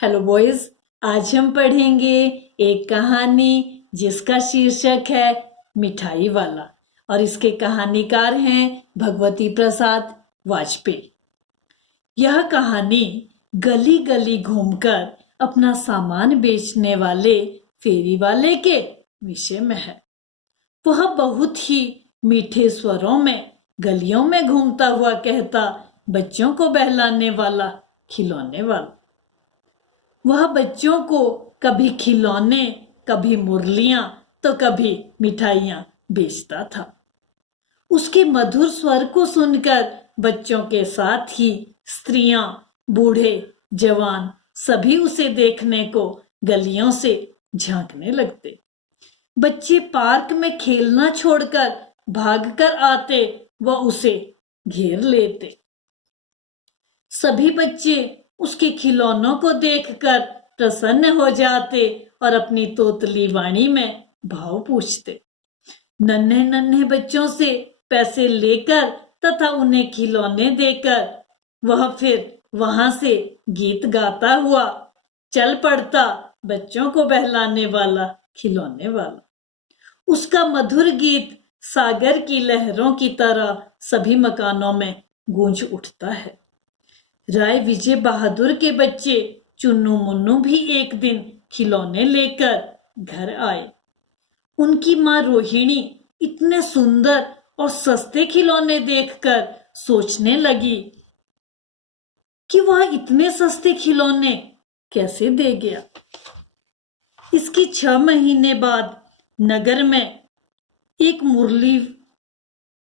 Hello boys, आज हम पढ़ेंगे एक कहानी जिसका शीर्षक है मिठाई वाला और इसके कहानीकार हैं भगवती प्रसाद वाजपेयी। यह कहानी गली गली घूमकर अपना सामान बेचने वाले फेरी वाले के विषय में है। वह बहुत ही मीठे स्वरों में गलियों में घूमता हुआ कहता, बच्चों को बहलाने वाला, खिलौने वाला। वह बच्चों को कभी खिलौने, कभी मुरलियां तो कभी मिठाइयां बेचता था। उसके मधुर स्वर को सुनकर बच्चों के साथ ही स्त्रियां, बूढ़े, जवान सभी उसे देखने को गलियों से झांकने लगते। बच्चे पार्क में खेलना छोड़कर भागकर आते व उसे घेर लेते। सभी बच्चे उसके खिलौनों को देखकर प्रसन्न हो जाते और अपनी तोतली वाणी में भाव पूछते। नन्हे नन्हे बच्चों से पैसे लेकर तथा उन्हें खिलौने देकर वह फिर वहां से गीत गाता हुआ चल पड़ता, बच्चों को बहलाने वाला, खिलौने वाला। उसका मधुर गीत सागर की लहरों की तरह सभी मकानों में गूंज उठता है। राय विजय बहादुर के बच्चे चुन्नू मुन्नू भी एक दिन खिलौने लेकर घर आए। उनकी माँ रोहिणी इतने सुंदर और सस्ते खिलौने देखकर सोचने लगी कि वह इतने सस्ते खिलौने कैसे दे गया। इसके 6 महीने बाद नगर में एक मुरली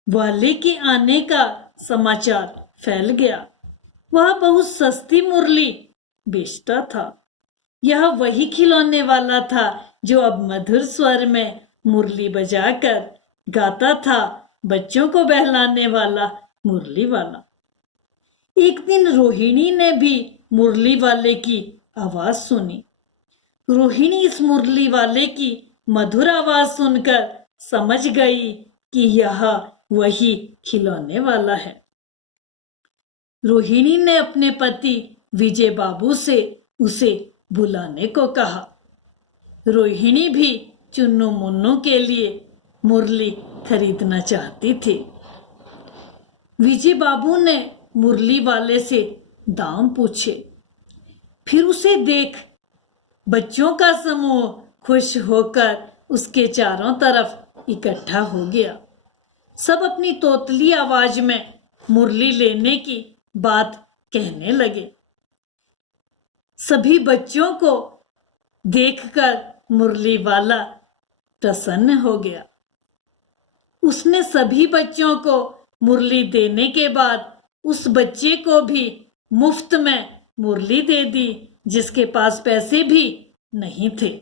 वाले के आने का समाचार फैल गया। वह बहुत सस्ती मुरली बेचता था। यह वही खिलौने वाला था जो अब मधुर स्वर में मुरली बजाकर गाता था, बच्चों को बहलाने वाला, मुरली वाला। एक दिन रोहिणी ने भी मुरली वाले की आवाज सुनी। रोहिणी इस मुरली वाले की मधुर आवाज सुनकर समझ गई कि यह वही खिलौने वाला है। रोहिणी ने अपने पति विजय बाबू से उसे बुलाने को कहा। रोहिणी भी चुन्नू मुन्नू के लिए मुरली खरीदना चाहती थी। विजय बाबू ने मुरली वाले से दाम पूछे। फिर उसे देख बच्चों का समूह खुश होकर उसके चारों तरफ इकट्ठा हो गया। सब अपनी तोतली आवाज में मुरली लेने की बात कहने लगे। सभी बच्चों को देखकर मुरली वाला प्रसन्न हो गया। उसने सभी बच्चों को मुरली देने के बाद उस बच्चे को भी मुफ्त में मुरली दे दी जिसके पास पैसे भी नहीं थे।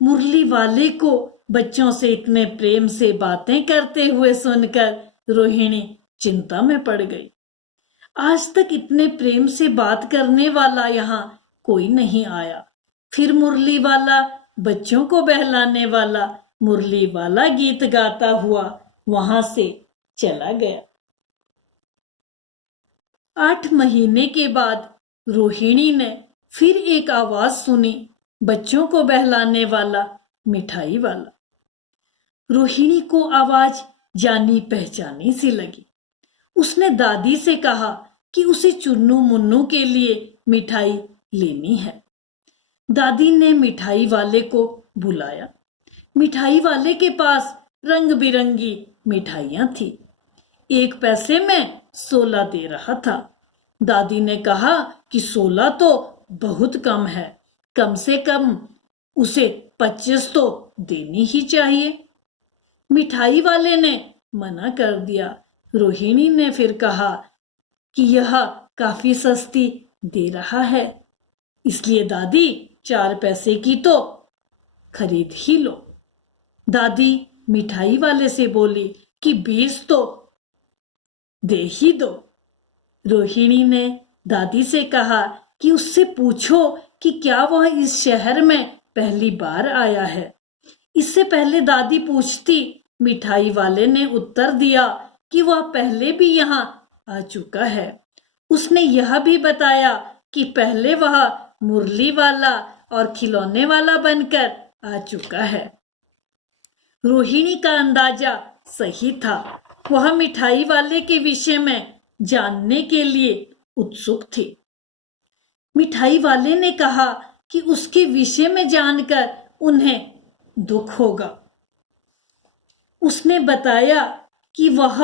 मुरली वाले को बच्चों से इतने प्रेम से बातें करते हुए सुनकर रोहिणी चिंता में पड़ गई। आज तक इतने प्रेम से बात करने वाला यहाँ कोई नहीं आया। फिर मुरली वाला, बच्चों को बहलाने वाला, मुरली वाला गीत गाता हुआ वहां से चला गया। 8 महीने के बाद रोहिणी ने फिर एक आवाज सुनी, बच्चों को बहलाने वाला, मिठाई वाला। रोहिणी को आवाज जानी पहचानी सी लगी। उसने दादी से कहा कि उसे चुन्नू मुन्नू के लिए मिठाई लेनी है। दादी ने मिठाई वाले को बुलाया। मिठाई वाले के पास रंग बिरंगी मिठाइयां थी। 1 पैसे में 16 दे रहा था। दादी ने कहा कि 16 तो बहुत कम है, कम से कम उसे 25 तो देनी ही चाहिए। मिठाई वाले ने मना कर दिया। रोहिणी ने फिर कहा कि यह काफी सस्ती दे रहा है, इसलिए दादी 4 पैसे की तो खरीद ही लो। दादी मिठाई वाले से बोली कि 20 तो दे ही दो। रोहिणी ने दादी से कहा कि उससे पूछो कि क्या वह इस शहर में पहली बार आया है। इससे पहले दादी पूछती, मिठाई वाले ने उत्तर दिया कि वह पहले भी यहाँ आ चुका है। उसने यह भी बताया कि पहले वह मुरली वाला और खिलौने वाला बनकर आ चुका है। रोहिणी का अंदाजा सही था। वह मिठाई वाले के विषय में जानने के लिए उत्सुक थी। मिठाई वाले ने कहा कि उसके विषय में जानकर उन्हें दुख होगा। उसने बताया कि वह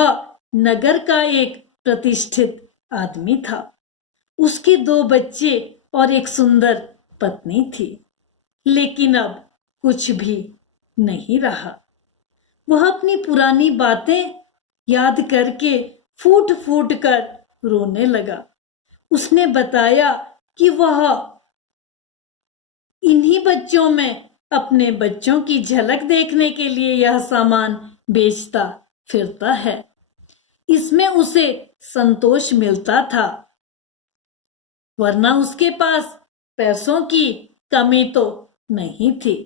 नगर का एक प्रतिष्ठित आदमी था। उसके 2 बच्चे और एक सुंदर पत्नी थी, लेकिन अब कुछ भी नहीं रहा। वह अपनी पुरानी बातें याद करके फूट फूट कर रोने लगा। उसने बताया कि वह इन्हीं बच्चों में अपने बच्चों की झलक देखने के लिए यह सामान बेचता फिरता है। इसमें उसे संतोष मिलता था, वरना उसके पास पैसों की कमी तो नहीं थी।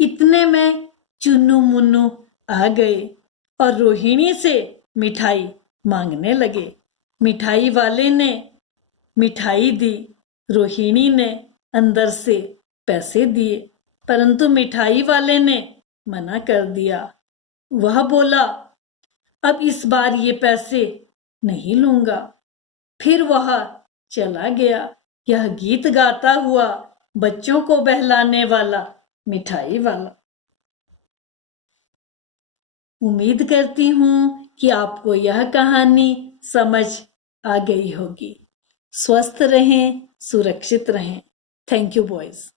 इतने में चुन्नू मुन्नू आ गए और रोहिणी से मिठाई मांगने लगे। मिठाई वाले ने मिठाई दी। रोहिणी ने अंदर से पैसे दिए, परंतु मिठाई वाले ने मना कर दिया। वह बोला, अब इस बार ये पैसे नहीं लूंगा। फिर वह चला गया। यह गीत गाता हुआ बच्चों को बहलाने वाला मिठाई वाला। उम्मीद करती हूँ कि आपको यह कहानी समझ आ गई होगी। स्वस्थ रहें, सुरक्षित रहें। Thank you boys.